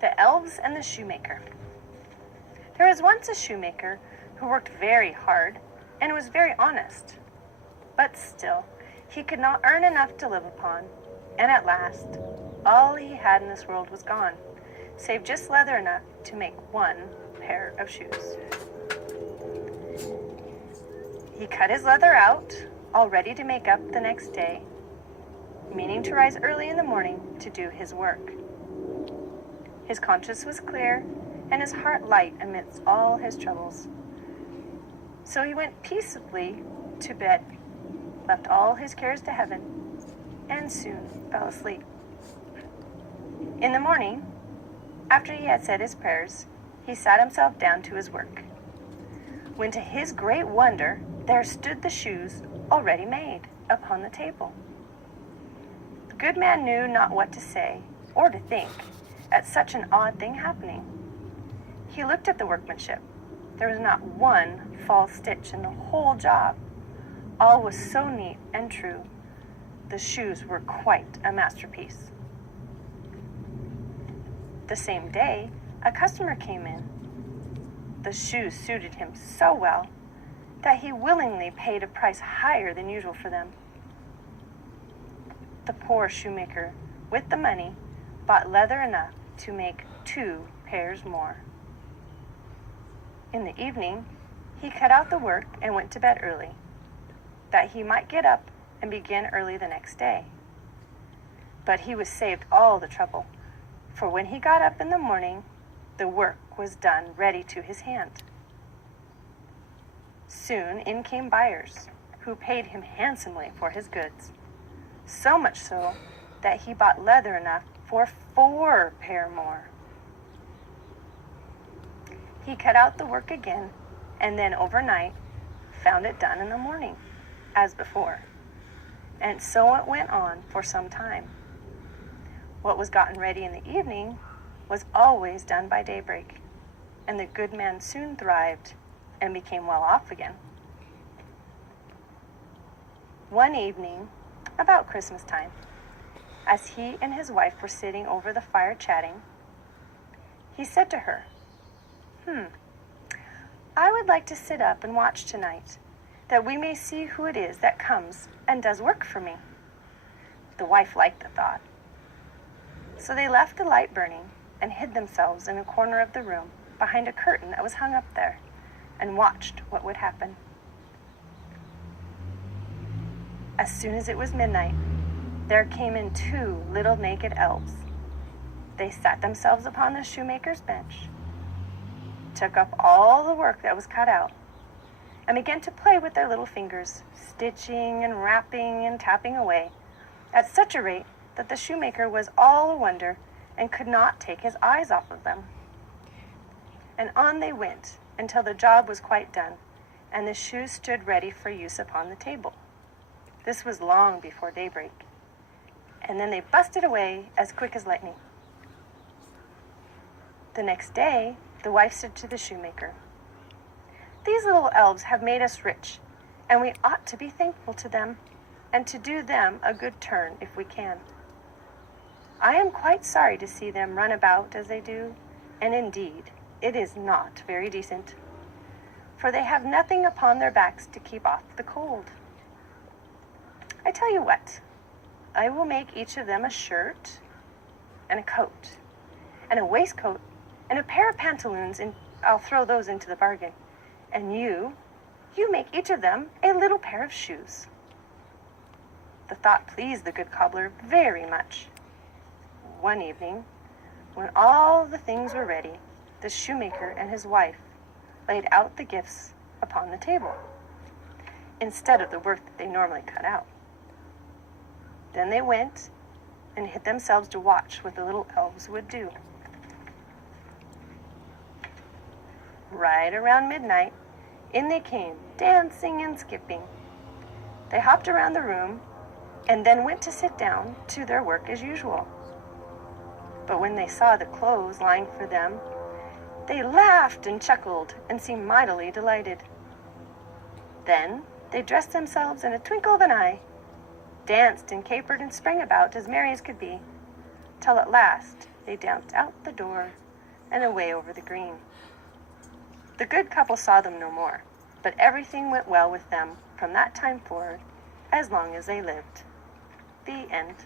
The Elves and the Shoemaker. There was once a shoemaker who worked very hard and was very honest. But still, he could not earn enough to live upon, and at last, all he had in this world was gone, save just leather enough to make one pair of shoes. He cut his leather out, all ready to make up the next day, meaning to rise early in the morning to do his work. His conscience was clear, and his heart light amidst all his troubles. So he went peaceably to bed, left all his cares to heaven, and soon fell asleep. In the morning, after he had said his prayers, he sat himself down to his work, when to his great wonder there stood the shoes already made upon the table. The good man knew not what to say or to think at such an odd thing happening. He looked at the workmanship. There was not one false stitch in the whole job. All was so neat and true. The shoes were quite a masterpiece. The same day, a customer came in. The shoes suited him so well that he willingly paid a price higher than usual for them. The poor shoemaker, with the money, bought leather enough to make 2 pairs more. In the evening, he cut out the work and went to bed early, that he might get up and begin early the next day. But he was saved all the trouble, for when he got up in the morning, the work was done ready to his hand. Soon in came buyers, who paid him handsomely for his goods, so much so that he bought leather enough for 4 pair more. He cut out the work again, and then overnight found it done in the morning, as before. And so it went on for some time. What was gotten ready in the evening was always done by daybreak, and the good man soon thrived and became well off again. One evening, about Christmas time, as he and his wife were sitting over the fire chatting, he said to her, I would like to sit up and watch tonight, that we may see who it is that comes and does work for me. The wife liked the thought. So they left the light burning and hid themselves in a corner of the room behind a curtain that was hung up there, and watched what would happen. As soon as it was midnight, there came in 2 little naked elves. They sat themselves upon the shoemaker's bench, took up all the work that was cut out, and began to play with their little fingers, stitching and wrapping and tapping away, at such a rate that the shoemaker was all a wonder and could not take his eyes off of them. And on they went until the job was quite done, and the shoes stood ready for use upon the table. This was long before daybreak, and then they busted away as quick as lightning. The next day, the wife said to the shoemaker, These little elves have made us rich, and we ought to be thankful to them, and to do them a good turn if we can. I am quite sorry to see them run about as they do, and indeed, it is not very decent, for they have nothing upon their backs to keep off the cold. I tell you what, I will make each of them a shirt, and a coat, and a waistcoat, and a pair of pantaloons, and I'll throw those into the bargain. And you make each of them a little pair of shoes. The thought pleased the good cobbler very much. One evening, when all the things were ready, the shoemaker and his wife laid out the gifts upon the table, instead of the work that they normally cut out. Then they went and hid themselves to watch what the little elves would do. Right around midnight, in they came, dancing and skipping. They hopped around the room and then went to sit down to their work as usual. But when they saw the clothes lying for them, they laughed and chuckled and seemed mightily delighted. Then they dressed themselves in a twinkle of an eye, danced and capered and sprang about as merry as could be, till at last they danced out the door and away over the green. The good couple saw them no more, but everything went well with them from that time forward, as long as they lived. The end.